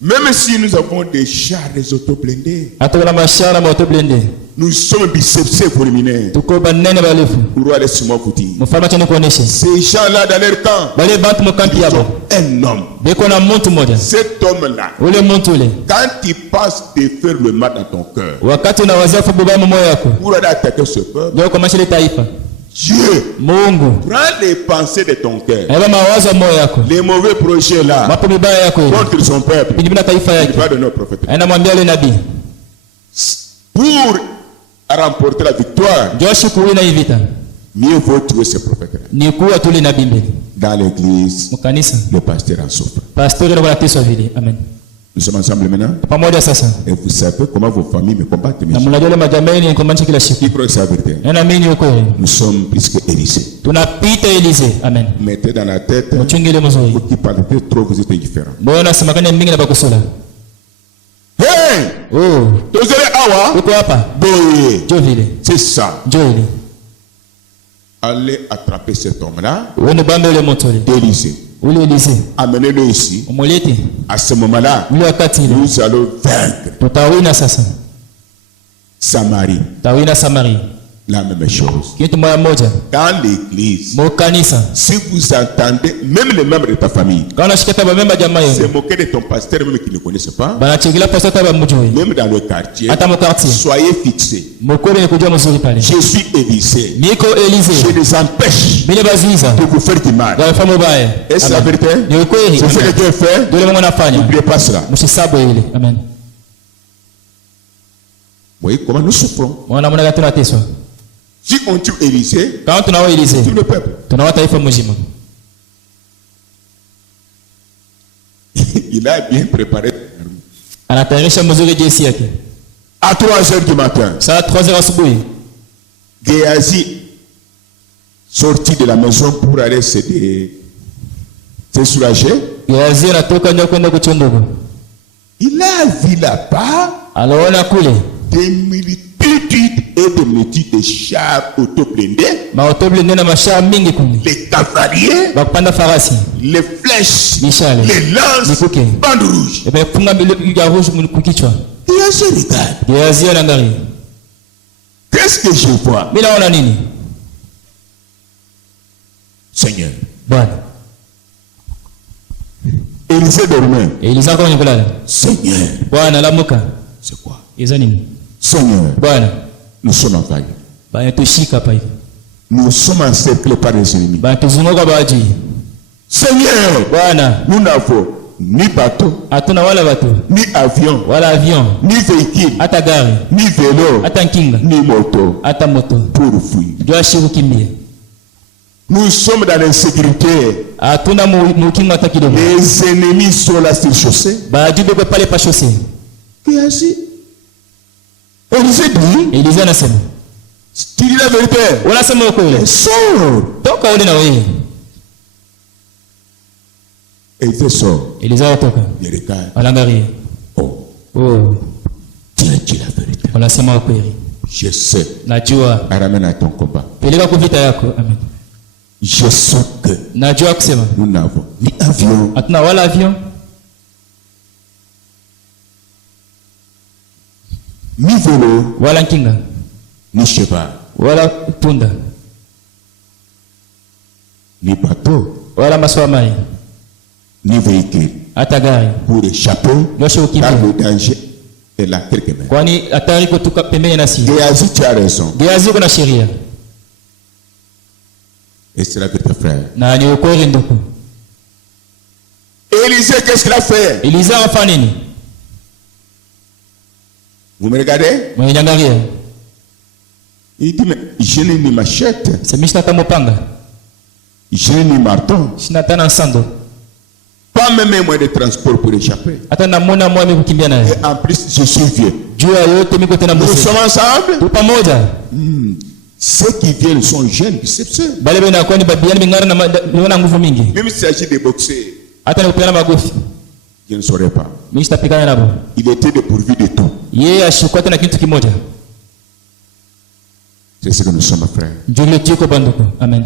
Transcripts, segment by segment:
Même si nous avons des chars, des auto-blindés, nous sommes bicepsés pour éliminer. Ces gens-là dans leur camp, ils ont un homme. Cet homme-là, quand il passe de faire le mal dans ton cœur, pour aller attaquer ce peuple, Dieu prend les pensées de ton cœur, les mauvais projets là contre son peuple. Il va donner au prophète. Pour remporter la victoire, mieux vaut tuer ce prophète là. Dans l'église, le pasteur en souffre. Amen. Nous sommes ensemble maintenant. Et vous savez comment vos familles me combattent. Qui croit que c'est la vérité? Nous sommes plus que Élysée. Amen. Mettez dans la tête, vous qui parlez trop, vous êtes différents. Hey! C'est ça. Allez attraper cet homme-là d'Élysée. Amenez-le ici. À ce moment-là, nous allons vaincre Samarie. La même chose. Dans l'église, si vous entendez, même les membres de ta famille, c'est moquer de ton pasteur même qui ne connaissent pas, même dans le quartier, soyez fixés. Je suis Élysée. Je les empêche de vous faire du mal. Est-ce la vérité? C'est ce que Dieu fait. N'oubliez pas cela. Amen. Vous voyez comment nous souffrons. Si on tue Élysée, on tue le peuple. Il a bien préparé. À 3h du matin, Géasi sorti de la maison pour aller se soulager. Il a vu là-bas des multitudes et des multitudes de chars auto-blindés, les cavaliers, les flèches, les lances, bandes rouges. Géasi regarde. Qu'est-ce que je vois? Seigneur. Élysée dormait. Seigneur. C'est quoi? Seigneur. Nous sommes envahis. Nous sommes encerclés par les ennemis. Seigneur. Nous n'avons ni bateau, ni avion, ni véhicule, ni vélo, ni moto pour fuir. Nous sommes dans l'insécurité. Les ennemis sont là sur le chaussée. Géasi. Élysée dit. Tu dis la vérité. Sors. Et il fait sort. Il regarde. Oh. Tu as dit la vérité. Je sais. Ramène à ton combat. Je sais que nous n'avons ni avion, ni vélo, ni cheval, ni bateau, ni véhicule pour échapper car le danger est là quelque part. Géasi, tu as raison. Et c'est la vérité, frère. Élysée, qu'est-ce qu'il a fait? Vous me regardez? Il dit, mais je n'ai ni machette. Je n'ai ni marteau. Pas même un moyen de transport pour échapper. Et en plus, je suis vieux. Nous sommes ensemble. Ceux qui viennent sont jeunes, c'est ça. Même s'il s'agit de boxer, je ne saurais pas. Il était dépourvu de tout. C'est ce que nous sommes, frères. Amen.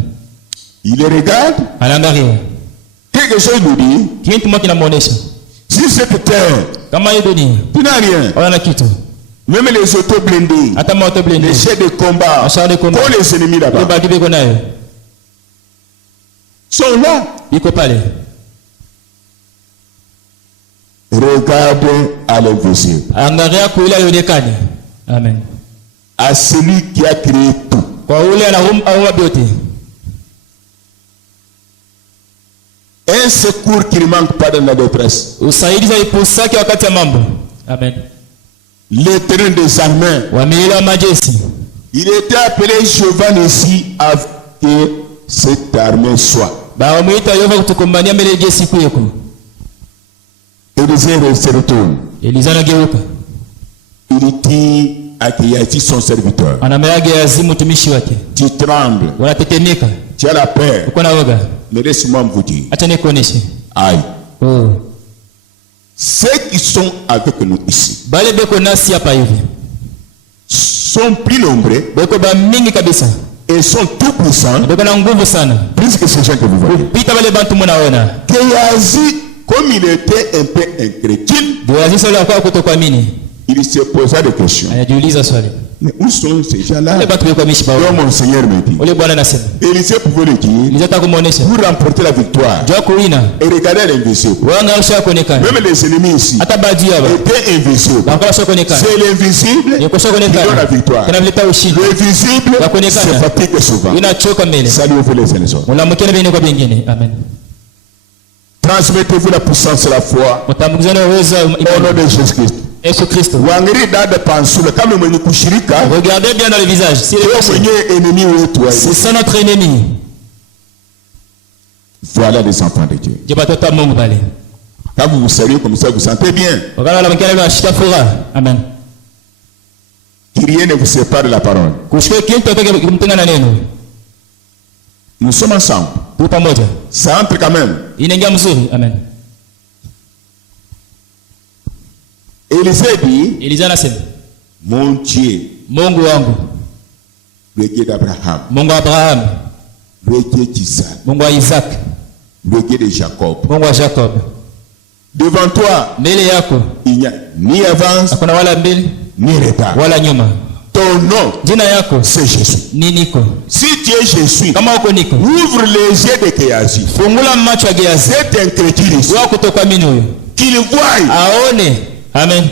Il les regarde. quelque chose nous dit, kitu moja kinamuonesha si cette terre, kama hii dunia tu n'as rien. hawana kitu. Même les autos blindés, Hata moto blindé, les chefs de combat, chars de combat, tous les ennemis wale là-bas baki biko nayo sont là. biko pale. Regarde à l'invisible, Angalia kwa yule alionekana. Amen. à celui qui a créé tout. Kwa yule anaumba vyote. Un secours qui ne manque pas dans la détresse. Usaidizi haipusaki wakati ya mambo. Amen. L'éternel des armées, Wameila majeshi. il était appelé Jovan ici afin que cette armée soit. Bamuita Yehova kutukombania mbele jeshi kuyeko. Élisée se retourne. Elizana geuka. Il dit à Gehazi son serviteur, Anamea Gehazi mtumishi wake. tu trembles, Wanatetemeka. tu as la peur. Uko na woga. Mais laisse-moi vous dire, Acha nikuoneshe. aïe, Oh. ceux qui sont avec nous ici Bale beko nasi hapa hivi. sont plus nombreux Beko ba mingi kabisa. et sont tout puissants, Beko na nguvu sana. plus que ces gens que vous voyez. Pita bale bantu munaona. Gehazi, comme il était un peu incrédule, Gehazi sala kwa kutokuamini. il se posa des questions. Anajiuliza swali. Mais où sont ces gens-là? Wale bantu beko mishi Donc baba. mon Seigneur me dit, Ole Bwana anasema. Élisée pouvait le dire, Nilitaka kumuonesha. pour remporter la victoire Jua kuwina. et regarder l'invisible. Wanga alisha kuonekana. Même les ennemis ici Hata baadhi yao étaient invisibles. wakasha kuonekana. C'est l'invisible Ni kusha qui donne la kuonekana. victoire. Kana vile ushindi. L'invisible Ya kuonekana. se fatigue souvent. Inachoka mbele. Salut vous les uns. Unamkena bene kwa bingine. Amen. Transmettez-vous la puissance de la foi Mtambukizana uwezo au nom de Jésus-Christ. Yesu Kristo. Wangiri dada pansula kama mwenye kushirika Regardez bien dans le visage. Si kwa mwenye ennemi wetu wa c'est ça notre ennemi. voilà les enfants de Dieu. Je batoto Mungu bale. Quand vous vous seriez comme ça, vous sentez bien. Wakala la mkele wa shika furaha. Amen. Que rien ne vous sépare de la parole. Kushika kitu toke kumtenga na neno. Nous sommes ensemble. Tu pamoja. Ça entre quand même. Inaingia mzuri. Amen. Élisée dit, Eliza anasema, mon Dieu, Mungu wangu, le Dieu d'Abraham, Mungu wa Abraham, le Dieu d'Isaac, Mungu wa Isaac, le Dieu de Jacob. Mungu wa Jacob. Devant toi, Mbele yako il n'y a ni avance, hakuna wala mbele ni retard. wala nyuma. Ton nom, Jina yako c'est Jésus. ni Niko. Si tu es Jésus, Kama uko Niko, ouvre les yeux de Gehazi. fungula macho ya Gehazi. Cet incrédulité, Wewe kutokuamini huyo. qu'il voie. Aone. Amen.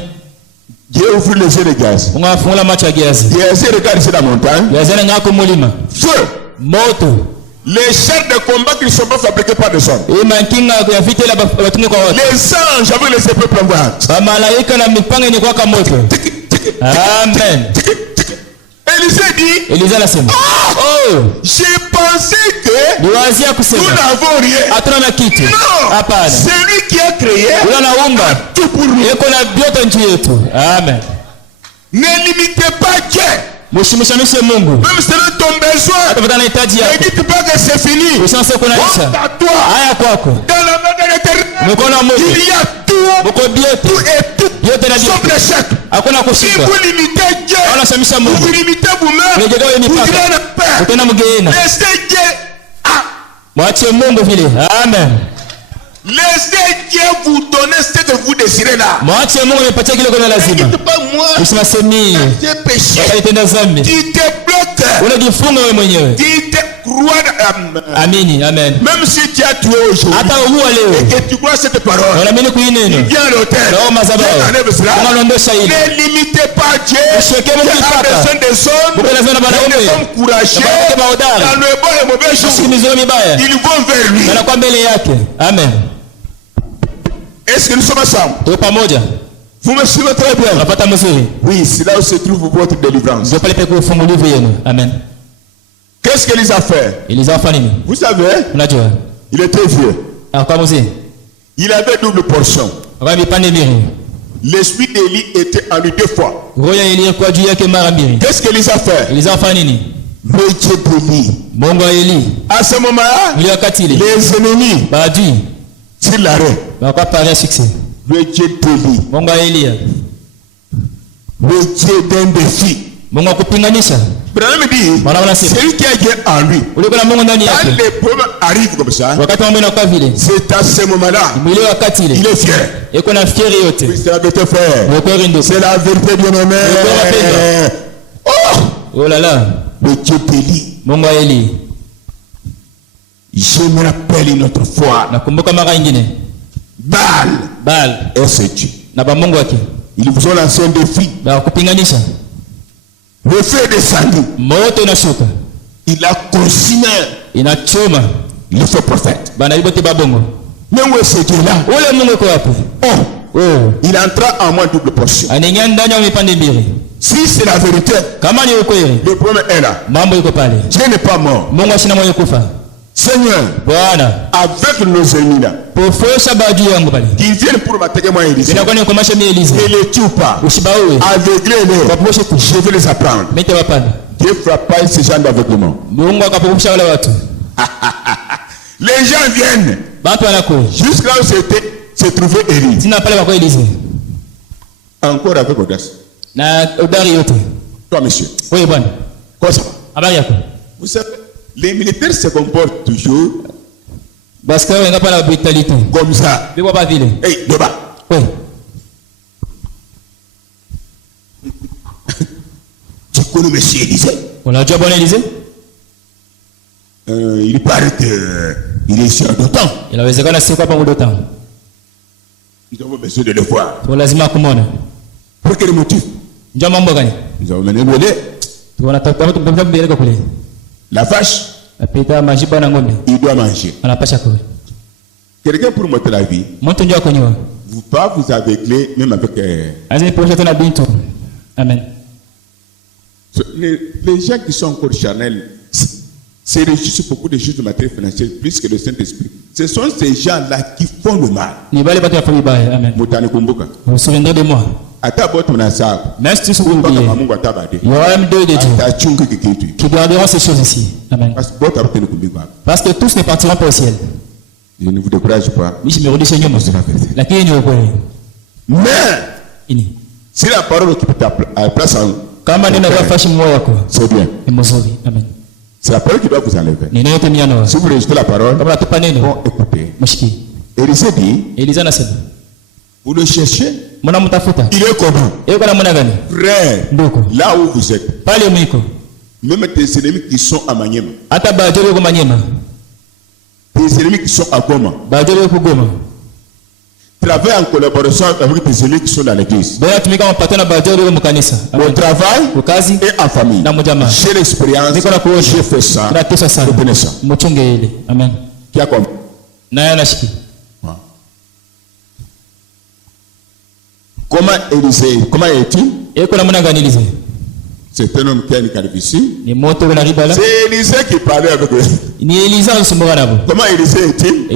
Dieu ouvre les yeux de Gehazi. Mungu afungula macho ya Gehazi. Gehazi regarde sur la montagne. Gehazi ngako mulima. Feu. Moto. Les chars de combat qui ne sont pas fabriqués par des hommes. Mankinga ya vita la batumika kwa watu. Les anges avec les épées flamboyantes. Ba malaika na mipanga ni kwa moto. Amen. Élisée dit, Eliza anasema, oh, j'ai pensé que niwazia nous kusema n'avons rien. hatuna na kitu. Non, Hapana. c'est lui qui a créé Yule anaumba tout pour nous. yuko na vyote nchi yetu. Amen. Ne limitez pas Dieu. Mheshimishe Mungu. Même selon ton besoin. Hata kama unahitaji Ne yako. dites pas que c'est fini. Usianze kunaisha. Honte à toi. Haya kwako. Dans la main de l'Éternel, Mkono wa Mungu. il y a tout. Uko biote. Tout et tout. Yote na Sauf vyote. l'échec. Hakuna Si kushindwa. vous limitez Dieu, Unashamisha vous Mungu. vous limitez vous-même, Unajigawa vous mipaka. direz le Père. Utaenda mgeena. Laissez Dieu. Ah. Mwache Mungu vile. Amen. Laissez Dieu vous donner ce que vous désirez là. Mwache Mungu amepatia kile kuna Ne lazima. dites pas moi, Usimasemie. j'ai péché. Utalitenda dhambi. Tu te bloques. Unajifunga wewe mwenyewe. Tu te crois. Amini. Amen. Même si tu as tué aujourd'hui Hata uua et leo. que tu crois cette parole, Unaamini kuineno. viens à l'autel. Roho madhabahu. Enlève cela. Unaondosha hili. Ne limitez pas Dieu. Usiweke Dieu Mungu a mipaka. besoin des hommes, Mungu lazima na des wanaume. femmes courageux Na wanawake mahodari. dans le bon et mauvais jour. Usikimizwe mibaya. Ils vont vers lui. Na kwa mbele yake. Amen. Est-ce que nous sommes ensemble? Tuko pamoja. Vous me suivez très bien? Unapata mzuri. Oui, c'est là où se trouve votre délivrance. Ndio pale pekee ufungulivu yenu. Amen. Qu'est-ce qu'Élise a fait? Eliza afanya nini? Vous savez, Unajua? il était vieux. Akawa mzee. Il avait double portion. Akawa vipande mbili. L'esprit d'Élie était en lui deux fois. Roho ya Elia kwa juu yake mara mbili. Qu'est-ce qu'Élise a fait? Eliza afanya nini? Le Dieu d'Élie. Mungu wa Eli. À ce moment-là, Ile wakati ile. les ennemis, Baadui. sur l'arrêt. Wakawa pare succès. Le Dieu d'Élie. Mungu wa Elia. Le Dieu d'un défi. Mungu wa kupinganisha. Branham dit, celui qui a Dieu en lui, quand les problèmes arrivent comme ça, c'est à ce moment-là, il est fier. Oui, c'est la vérité, frère. C'est la vérité, bien-aimé. Oh là là. Le Dieu d'Élie. Je me rappelle une autre fois. Baal est ce Dieu. Ils vous ont lancé un défi. Le feu est descendu. Il a consumé le faux prophète. Mais où est ce Dieu-là? Oh, il entra en moins double portion. Si c'est la vérité, le problème est là. Dieu n'est pas mort. Seigneur, avec nos ennemis là, qui viennent pour m'attaquer moi Élisée, ne les tue pas, aveuglez-les, je vais les apprendre. Dieu ne fera pas ce genre d'aveuglement. Les gens viennent jusqu'à là où se trouvait Élie. Encore avec audace. Toi, monsieur. Quoi ça va? Vous savez, les militaires se comportent toujours comme ça. Hey, Doba. Tu connais monsieur Élisée? On a déjà bon Élisée? Il paraît qu'il est ici en d'autant. Il avait déjà c'est quoi pendant d'autant? Nous avons besoin de le voir. Pour quel motif? Nous avons mené le lait. La vache, il doit manger. Quelqu'un pour monter la vie, vous pas vous aveugler même avec. Amen. Les gens qui sont encore charnels, c'est réussissent beaucoup de choses de matériel financier plus que le Saint-Esprit. Ce sont ces gens-là qui font le mal. Amen. Vous vous souviendrez de moi. Merci de il y aura même deux de Dieu qui garderont ces choses ici. Amen. Parce que tous ne partiront pas au ciel. Je ne vous décourage pas. Mais si la parole qui peut à place en c'est bien. Amen. C'est la parole qui doit vous enlever. Si vous rejetez la parole, bon, écoutez. Élisée dit, vous le cherchez, il est comment? Frère, là où vous êtes, même tes ennemis qui sont à Maniema, tes ennemis qui sont à Goma, travaille en collaboration avec tes ennemis qui sont dans l'église. Au travail et en famille. J'ai l'expérience, j'ai fait ça, je connais ça. Amen. Qui a compris? Comment Élisée, comment est-il? C'est un homme qui a une calvitie. C'est Élisée qui parlait avec eux. Comment Élisée est-il?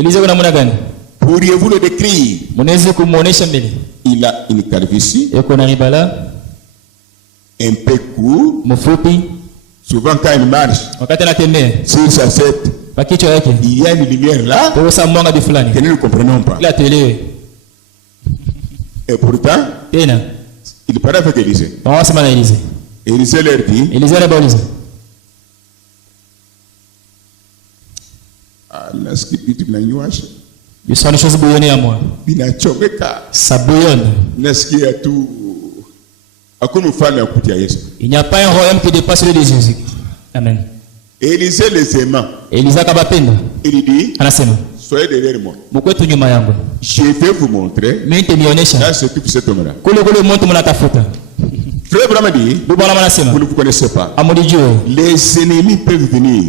Pourriez-vous le décrire? Il a une calvitie, un peu court. Souvent quand il marche, sur sa tête, il y a une lumière là que nous ne comprenons pas. Et pourtant, il parlait avec Élisée. Élisée leur dit, ça bouillonne. Il n'y a pas un royaume qui dépasse celui de Jésus. Amen. Élisée les aimant. Il dit, soyez derrière moi. Je vais vous montrer. Là, c'est tout cet homme-là. Frère Branham dit, vous ne vous connaissez pas. Les ennemis peuvent venir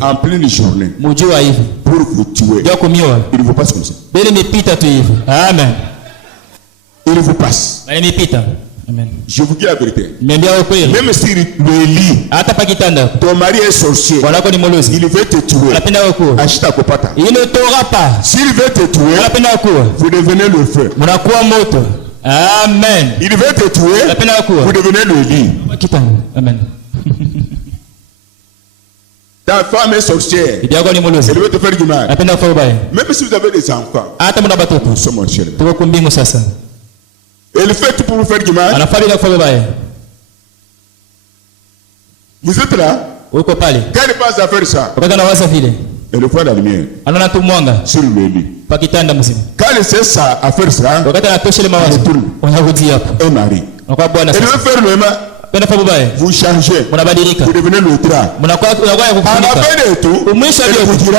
en pleine journée pour vous tuer. Ils vous passent comme ça. Amen. Ils vous passent. Amen. Je vous dis la vérité. Même si le lit, ton mari est sorcier, il veut te tuer. Achète à Kopata. Il ne t'aura pas. S'il veut te tuer, vous devenez le feu. Amen. Il veut te tuer, vous devenez le lit. Amen. Ta femme est sorcière. Elle veut te faire du mal. Même si vous avez des enfants, nous sommes en ciel. Elle fait tout pour vous faire du mal. Vous êtes là? Uko pale. Quand il passe à faire ça. Wakati anawaza vile. Et le fond de la lumière. Anaona tu mwanga. Sur le lit. Pakitanda mzima. Quand il sait ça à faire ça. Wakati anatosha ile mawazo. Unarudi hapo. Un mari. Unakuwa bwana sasa. Et le faire le même. Vous changez. Vous devenez le drap. À la fin de tout, vous direz,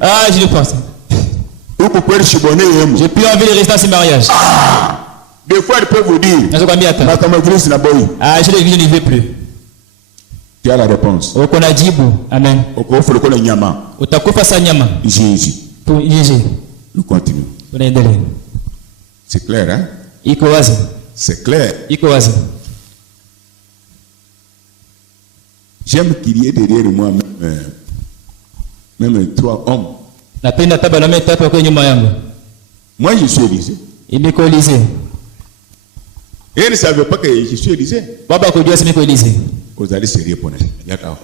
ah, je le pense. J'ai plus envie de rester dans ce mariage. Des fois, il peut vous dire, ah, je ne veux plus. Tu as la réponse. Amen. Jésus. Nous continuons. C'est clair, hein? C'est clair. J'aime qu'il y ait derrière moi même 3 hommes. Moi, je suis Élysée. Et il ne savait pas que je suis Élysée. Vous allez se répondre. D'accord.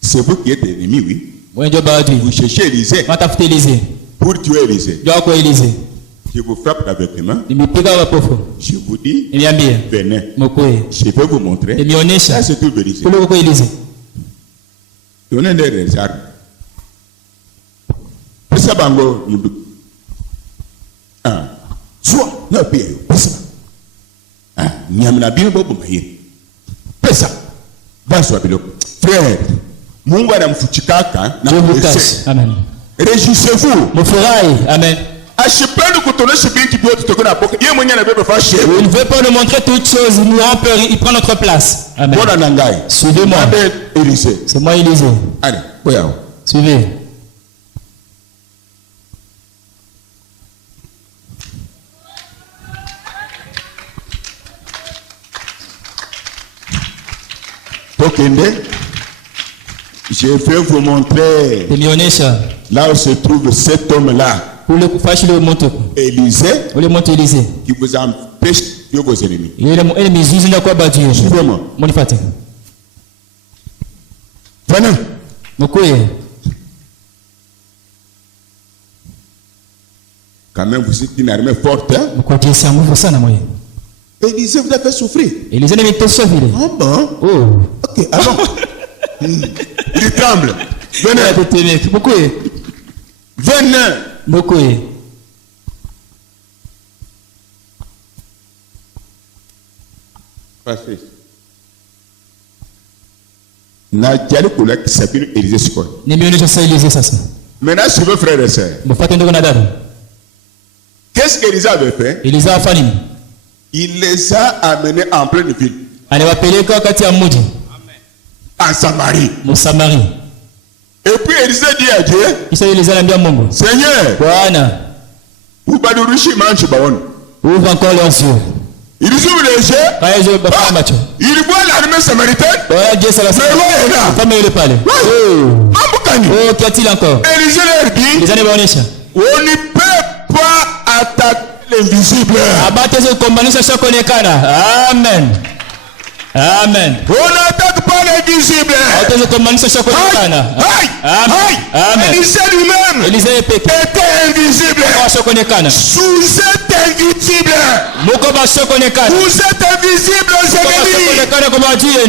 C'est vous qui êtes ennemi, oui. Vous cherchez Élysée. Pour tuer Élysée. Je vous frappe avec les mains. Je vous dis, venez. Je peux vous montrer. Ça, c'est tout Élysée. Donnez des armes. Pesa bango mudu. Soit, non, pire. Pesa. Nyamina bien bobo maye. Pesa. Banso bilo. Frère. Mungu anamfuchikaka na mfukasi. Amen. Réjouissez-vous. Mfurahi. Amen. Il ne veut pas nous montrer toutes choses, il nous rend peur, il prend notre place. Amen. Suivez-moi. C'est moi Élysée. Allez, suivez. Je vais vous montrer là où se trouve cet homme-là. Élysée, qui vous empêche de vos ennemis. Suivez-moi. Venez. Quand même, vous êtes une armée forte. Hein? Élysée vous a fait souffrir. Ah bon? Oh. Ok, allons. Il tremble. Venez. Venez. Passez. Nadjali kula kisabini Élysée sikoi. Maintenant, suivez frères et sœurs. Qu'est-ce qu'Élysée avait fait? Il les a amenés en pleine ville. En Samarie. Et puis Élysée dit à Dieu, Seigneur, ouvre encore leurs yeux. Il ouvre les yeux. Il voit l'armée samaritaine. Oh, qu'y a-t-il encore? Élysée leur dit, on ne peut pas attaquer l'invisible. Amen. Amen. On n'attaque pas l'invisible. Élysée lui-même était invisible. Vous êtes invisible. Vous êtes invisible aux ennemis.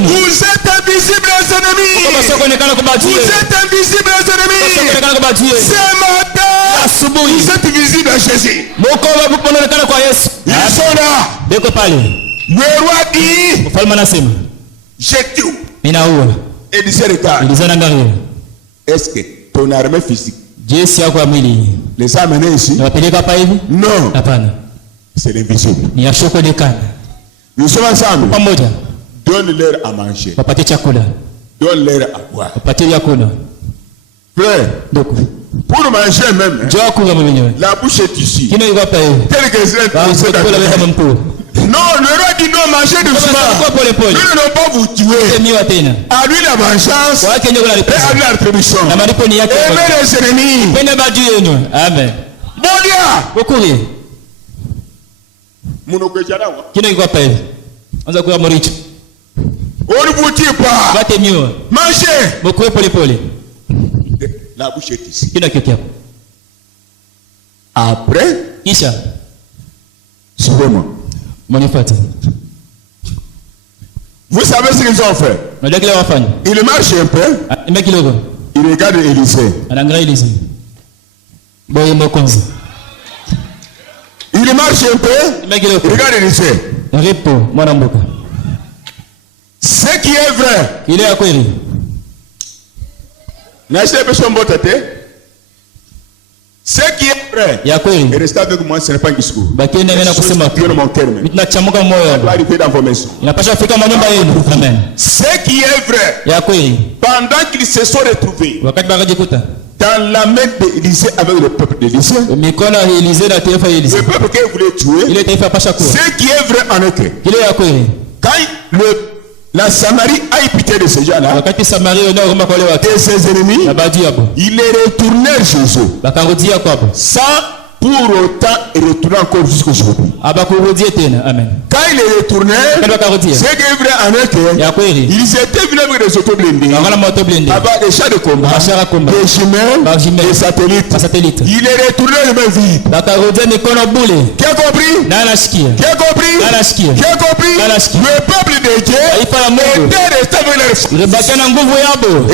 Vous êtes invisible aux ennemis. Vous êtes invisible aux ennemis. Ce matin, vous êtes visible à Jésus. Ils sont là. Le roi dit, j'ai tout. Élysée regarde. Est-ce que ton armée physique les a amenés ici? Non. C'est l'invisible. Nous sommes ensemble. Donne-leur à manger. Donne-leur à boire. Frère, pour manger même, la bouche est ici. Tel que c'est. Non, le roi dit non, mangez doucement. Nous n'allons pas vous tuer. À lui la vengeance et à lui la rétribution. Aimez les ennemis. Amen. Bolia. Qui ne Anza kwa moricho. On ne vous tue pas. Mangez. Beaucoup pole. La bouche est ici. Kina kitu hapo. Après, kisha suivez-moi. Manifuate. Vous savez ce qu'ils ont fait? Ils marchent un peu. Ils regardent Élisée. Il marche un peu. Regarde Élisée. Ce qui est vrai. Il est à quoi? Ce qui est vrai. Et restez avec moi, ce n'est pas un discours. Dieu de mon cœur. Dans vos maisons. Ce qui est vrai. Pendant qu'ils se sont retrouvés dans la main d'Élisée avec le peuple d'Élisée, le peuple qu'il voulait tuer, ce qui est vrai en eux. Quand la Samarie a eu pitié de ces gens-là, de ses ennemis, il les retournait chez eux, sans pour autant retourner encore jusqu'aujourd'hui. Quand il les retournait, c'est que vrai en eux, ils étaient venus avec des autoblindés, avec des chars de combat, des jumelles, des satellites. Il les retournait les mains vides. Qui a compris? Qui a compris? Qui a compris? Le peuple de Dieu était resté avec leur force. Il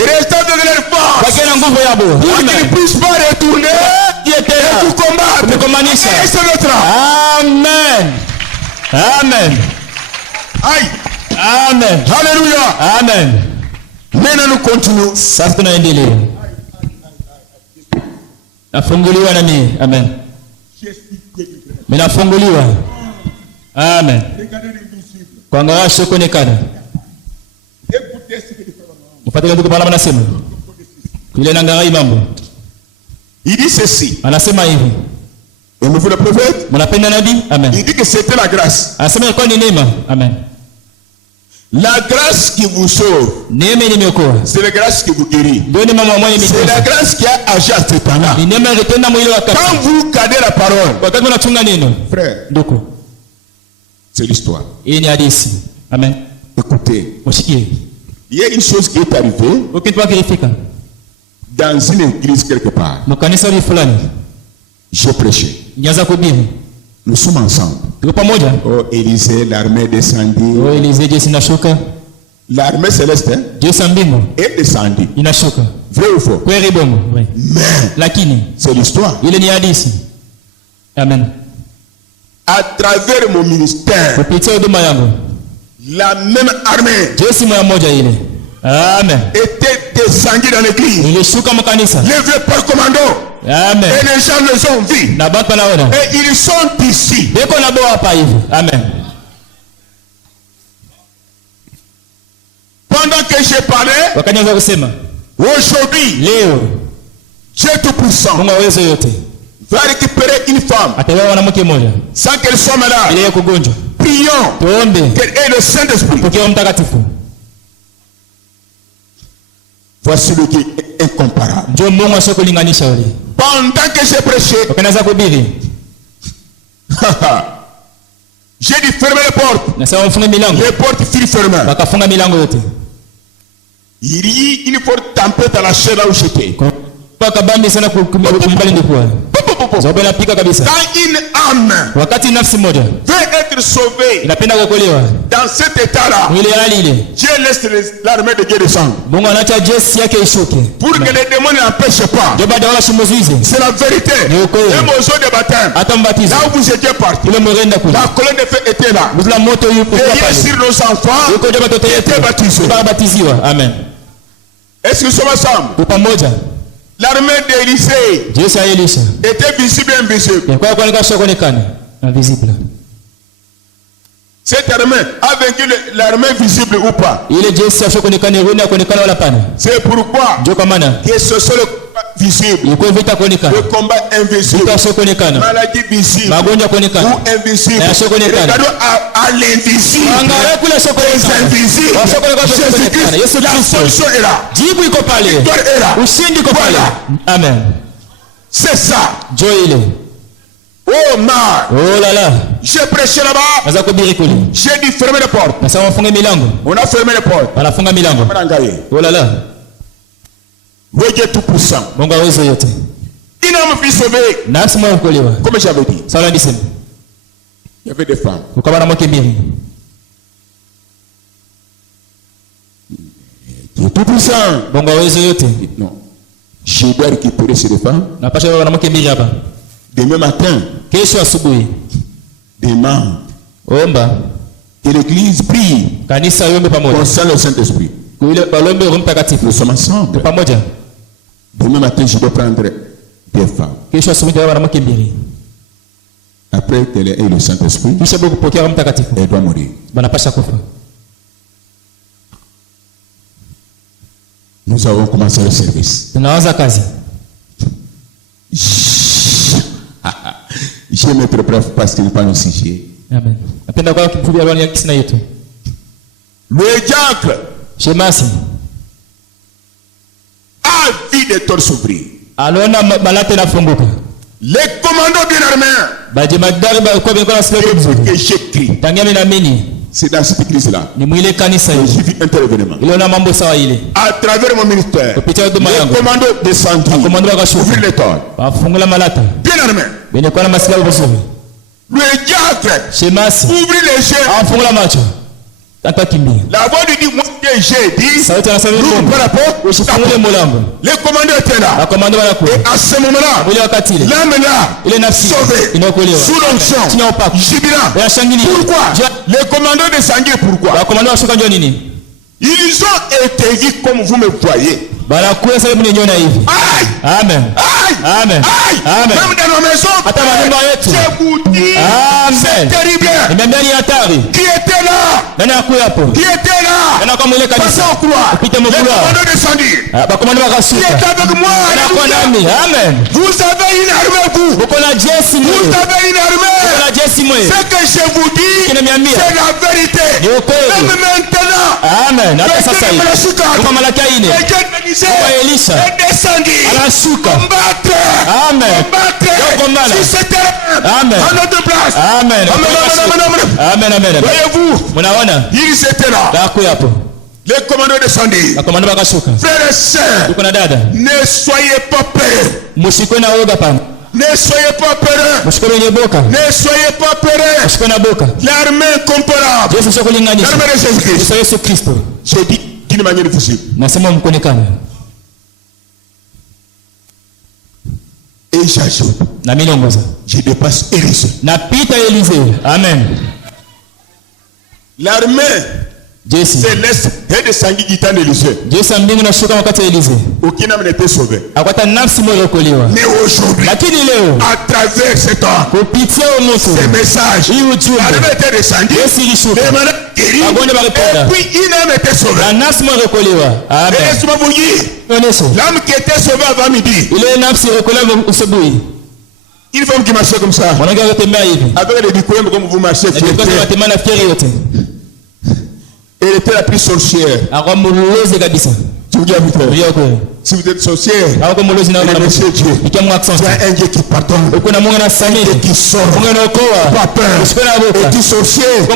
restait avec leur force. Pour qu'ils ne puissent pas retourner et tout combattre. Amen. Amen. Aïe. Amen. Alléluia. Amen. Maintenant nous continuons. Sasa tunaendelea. Nafunguliwa na mimi. Amen. Mimi nafunguliwa. Amen. Kuangalia shokonekana. Mfuatile ndugu pala manasema. Ile nangarai mambo. Il dit ceci. Anasema hivi. Aimez-vous le prophète? Mnapenda nabii? Amen. Il dit que c'était la grâce. Anasema ilikuwa ni neema. Amen. La grâce qui vous sauve. Neema imeniokoa. C'est la grâce qui vous guérit. Ndio neema mmoja imeniokoa. C'est la grâce qui a agi à ce temps-là. Ni neema ilitenda mwili wakati. Quand vous gardez la parole. Wakati unachunga neno. Frère. Ndoko. C'est l'histoire. Hii ni hadithi. Amen. Écoutez. Msikie. Il y a une chose qui est arrivée. Ukitwa kilifika. Dans une église quelque part. Mkanisa fulani. J'ai prêché. Nyaza kuhubiri. Nous sommes ensemble. Tuko pamoja. Oh Élisée, l'armée descendit. Oh Élisée, Yesu inashuka. L'armée céleste, Yesu mbingu est descendue. Inashuka. Vrai ou faux? Kweli bongo. Oui. Mais lakini c'est l'histoire. Ile ni hadithi. Amen. À travers mon ministère. Kupitia huduma yangu. La même armée. Yesu moja ile. Amen. Était descendu dans l'église. Ilishuka mkanisa. Levé par commando. Amen. Et les gens les ont vus. Na batu naona. Et ils sont ici. Beko na boa hapa hivi. Amen. Pendant que je parlais, wakati naanza kusema, aujourd'hui, leo Dieu tout-puissant Mungu aweza yote va récupérer une femme. Atapewa mwanamke mmoja. Sans qu'elle soit malade. Ile kugonjwa. Prions. Tuombe. Qu'elle ait le Saint-Esprit. Pokea mtakatifu. Voici le qui est incomparable. Ndio Mungu ashakulinganisha wale. Pendant que j'ai prêché, wakaanza kuhubiri. J'ai dit fermer les portes. Nasema mfunge milango. Les portes furent fermées. Wakafunga milango yote. Il y a une forte tempête à la chair là où j'étais. Pakabambi sana kumbali ndikuwa. Zobela pika kabisa. Quand une âme, wakati nafsi moja veut être sauvée, inapenda kuokolewa dans cet état là, ile hali ile, Dieu laisse l'armée de Dieu descendre. Mungu anaacha jeshi yake ishuke. Pour que les démons n'empêchent pas. Ndio baada wala shimuzuize. C'est la vérité. Même aux eaux de baptême. Hata mbatizo. Là où vous étiez partis. Ile mrenda kule. La colonne de feu était là. Mzula moto yupo hapa. Et sur nos enfants. Yuko ndio watoto yetu. Baptisés. Baptiziwa. Amen. Est-ce que nous sommes ensemble? Tupo pamoja. L'armée d'Élisée était visible et invisible. Invisible. Cette armée a vaincu l'armée visible ou pas? C'est pourquoi que ce soit le combat visible, le combat invisible, maladie visible ou invisible. Regardons à l'invisible, les invisibles. Jésus-Christ, la solution est là. La victoire est là. Voilà. Amen. C'est ça. Joël. Oh man. Oh là là. J'ai prêché là-bas. J'ai dit fermer les portes. On a fermé les portes. Oh là là. Dieu tout puissant. Il m'a fait sauver. Comme j'avais dit. Il y avait des femmes. Dieu tout puissant. Non. Je dois récupérer ces femmes. Demain matin. Demande. Et l'église prie. Concernant le Saint-Esprit. Nous sommes ensemble. Demain matin, je dois prendre des femmes. Après qu'elle ait le Saint-Esprit, elle doit mourir. Nous avons commencé le service. Je vais mettre bref parce qu'il n'est pas un sujet. Amen. Le diable a vu des torts s'ouvrir. Les commandos bien armés. Que j'écris. C'est dans cette église-là. J'ai vu un tel événement. À travers mon ministère, les commandos descendus. Ouvrir les torts. Bien armés. Le diable ouvrir les yeux. La voix lui dit, moi j'ai dit, l'ouvre pas la porte, les commandos étaient là. Et à ce moment-là, l'âme est là, sauvée, sous l'onction, jubilant. Pourquoi? Les commandos descendus, pourquoi? Ils ont été vus comme vous me voyez. Aïe! Amen. Aïe! Amen. Aïe! Amen. Même dans nos maisons, je vous dis, c'est terrible. Qui était là? Qui était là? Passez au couloir. Les commandos descendus. Qui est avec moi? Amen. Vous avez une armée, vous. Vous avez une armée. Ce que je vous dis, c'est la vérité. Même maintenant, Amen. Elisha est descendu combattre. Amen. Si c'était Amen. à notre place. Amen. Amen. Amen. Voyez-vous, ils étaient là. Les commandants descendus. Frères et sœurs, ne soyez pas peur. Ne soyez pas peureux. Ne soyez pas peureux. L'armée incomparable. L'armée de Jésus-Christ. J'ai dit d'une manière difficile. Et j'ajoute. Je dépasse Élisée. Amen. L'armée céleste est descendue du temps d'Élisée. Aucun âme n'était sauvé. Mais aujourd'hui, à travers cet homme, ces messages, l'armée était descendue. Les malades guéris. Et puis une âme était sauvée. Et laisse-moi vous dire, l'âme qui était sauvée avant midi, une femme qui marchait comme ça, avec les diplômes comme vous marchez, elle était la plus sorcière. Tu vous dis si vous êtes sorcière, remerciez Dieu. Tu as un Dieu qui pardonne, un Dieu qui sort, pas peur. Et tu sorcier, ne te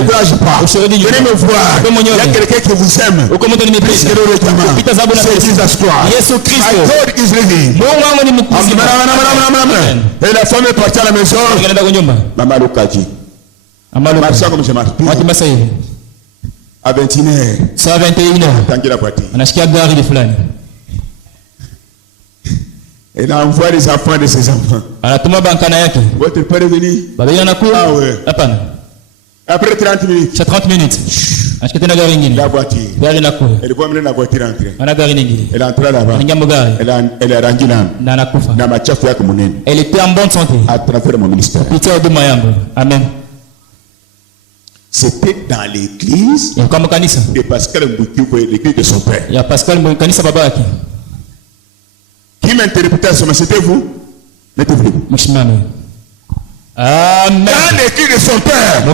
décourage pas. Venez me voir. Il y a quelqu'un qui vous aime. Plus que le règlement. C'est Jesus Christ. My God is living. Et la femme est partie à la maison. Maman Lokadi. Marche comme je marche. À 21h. C'est à 21h. Elle envoie les enfants de ses enfants. Votre père est venu. Ah ouais. Après 30 minutes. C'est 30 minutes. La voiture. Elle va amener la voiture entrer. Elle est entrée là-bas. Elle est rendue là. Elle était en bonne santé. À travers mon ministère. Amen. C'était dans l'église de Pascal Mbouki, l'église de son père. Qui m'interprétait à ce moment? C'était vous? Mettez-vous. Amen. Dans l'église de son père.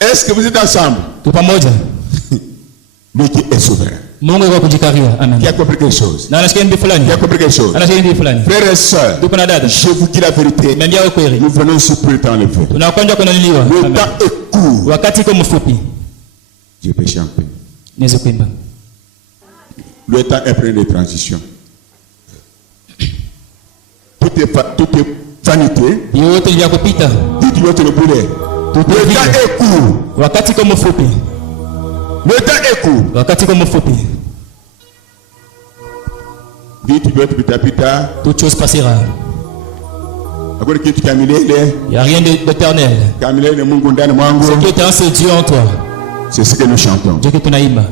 Est-ce que vous êtes ensemble? Lui qui est souverain. Mungu kwa kujikaria. Amen. Qui a compris quelque chose? Na anasikia ndiye fulani. Qui a compris quelque chose? Anasikia ndiye fulani. Frères et sœurs, Tuko na dada. je vous dis la vérité. Niambia ukweli. Nous venons ici pour le temps levé. Tunakwenda kunaliliwa. Le temps est court. Wakati iko mfupi. Je peux chanter. Niweze kuimba. Le temps est plein de transition. Tout est vanité. Yote ni ya kupita. Dites l'autre le boulet. Le temps est court. Wakati iko mfupi. Le temps est court. Wakati iko mfupi. Dites l'autre pita. Toute chose passera. Akoni kitu cha milele. Il n'y a rien d'éternel. Kamilele ni Mungu ndani mwangu. Ce qui est éternel, c'est Dieu en toi. C'est ce que nous chantons. Dieu que tunaimba.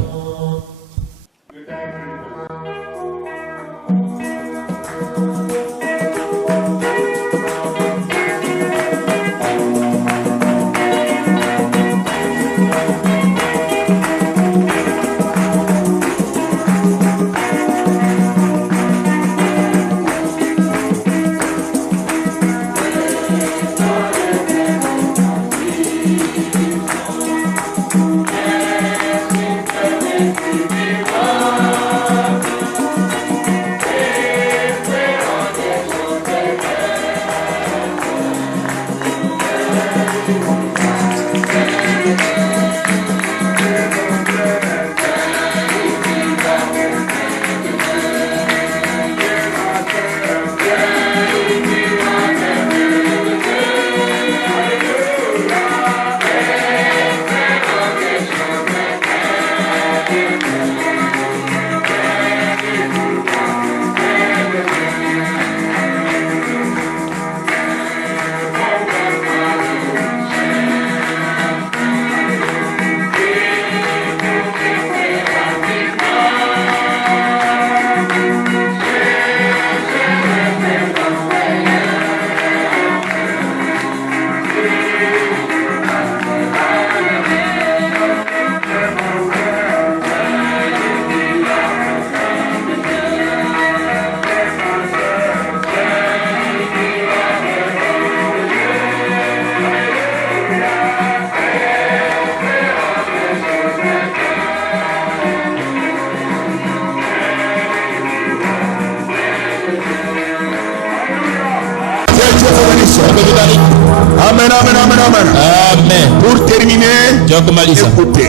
Amen, amen, amen, amen. Amen. Pour terminer, écoutez.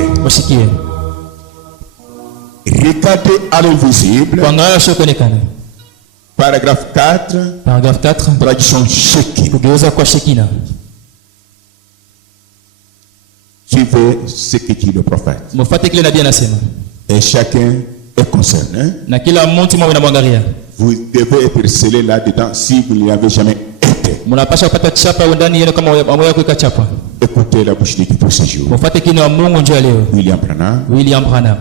Regardez à l'invisible. Paragraphe 4. Paragraphe 4. Traduction Shekinah. Suivez ce que dit le prophète. Et chacun est concerné. Vous devez être scellé là-dedans si vous n'y avez jamais été. Écoutez la bouche de Dieu pour ce jour. William Branham.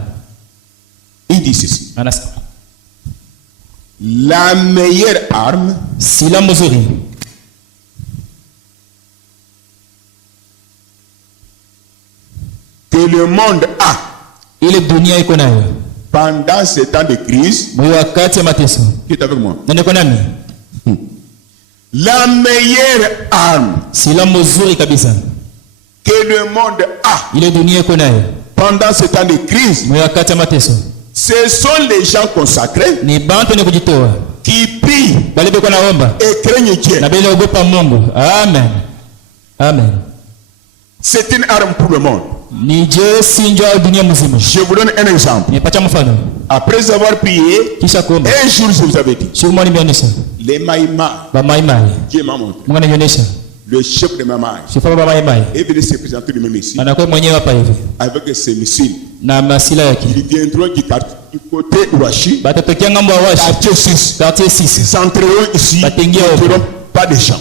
Il dit ceci. La meilleure arme que le monde a pendant ce temps de crise, qui est avec moi? La meilleure arme que le monde a pendant ce temps de crise, ce sont les gens consacrés qui prient et craignent Dieu. Amen. Amen. C'est une arme pour le monde. Je vous donne un exemple. Après avoir prié, un jour je vous avais dit, les Maïma, Dieu m'a montré, le chef de Maïma est venu se présenter lui-même ici avec ses missiles. Ils viendront du côté Ouachi, quartier 6. Ils entreront ici, ils n'auront pas de champs.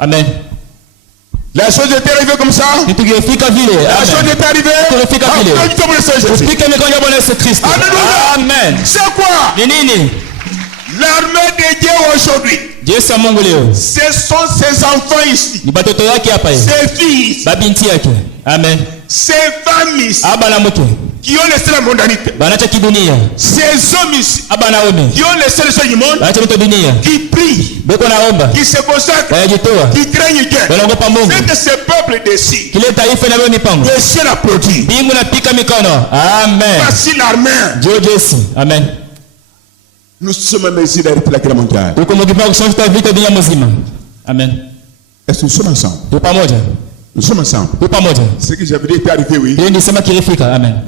Amen. La chose est arrivée comme ça. La chose est arrivée. Amen. C'est quoi? L'armée de Dieu aujourd'hui. Ce sont ses enfants ici. Ses filles. Amen. Ses femmes ici. qui ont laissé la mondanité. Ces hommes ici qui ont laissé le Seigneur du monde, qui prient, qui se consacrent, qui craignent Dieu. C'est que ce peuple d'ici, le ciel applaudit. Amen. Voici l'armée. Amen. Nous sommes ici d'arrêter la guerre mondiale. Amen. Est-ce que nous sommes ensemble? Nous sommes ensemble. Ce que j'avais dit est arrivé, oui. Amen.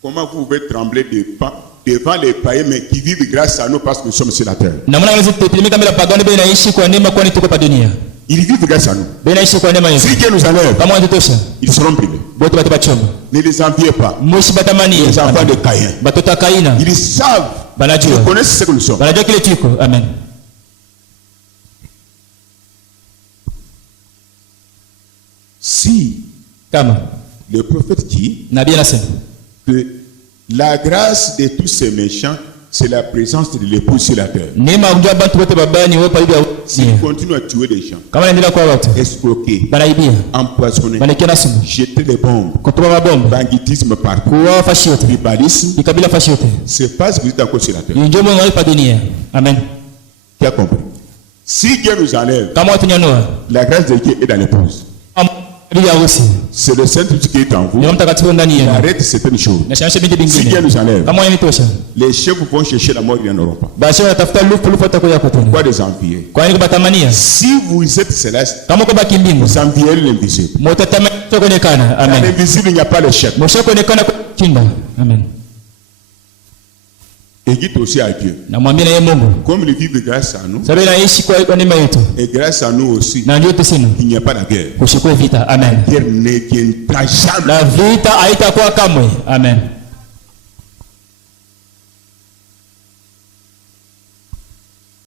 Comment vous pouvez trembler devant les païens, mais qui vivent grâce à nous parce que nous sommes sur la terre? Ils vivent grâce à nous. Si Dieu nous enlève, ils seront brûlés. Ne les enviez pas. Les enfants de Caïn. Ils savent, ils connaissent ce que nous sommes. Amen. Si le prophète dit que la grâce de tous ces méchants, c'est la présence de l'épouse sur la terre. S'ils continuent à tuer des gens, escroquer, empoisonner, jeter des bombes, banditisme partout, tribalisme, c'est parce que vous êtes encore sur la terre. Amen. Qui a compris? Si Dieu nous enlève, la grâce de Dieu est dans l'épouse. C'est le Saint-Esprit qui est en vous. Il arrête certaines choses. Si Dieu nous enlève, les chefs vont chercher la mort, ils n'en auront pas. Pourquoi les envier? Si vous êtes céleste, vous enviez l'invisible. Dans l'invisible, il n'y a pas le chef. Amen. Et dites aussi à Dieu, comme il vit grâce à nous, et grâce à nous aussi, il n'y a pas la guerre. Amen. La guerre ne viendra jamais. Amen.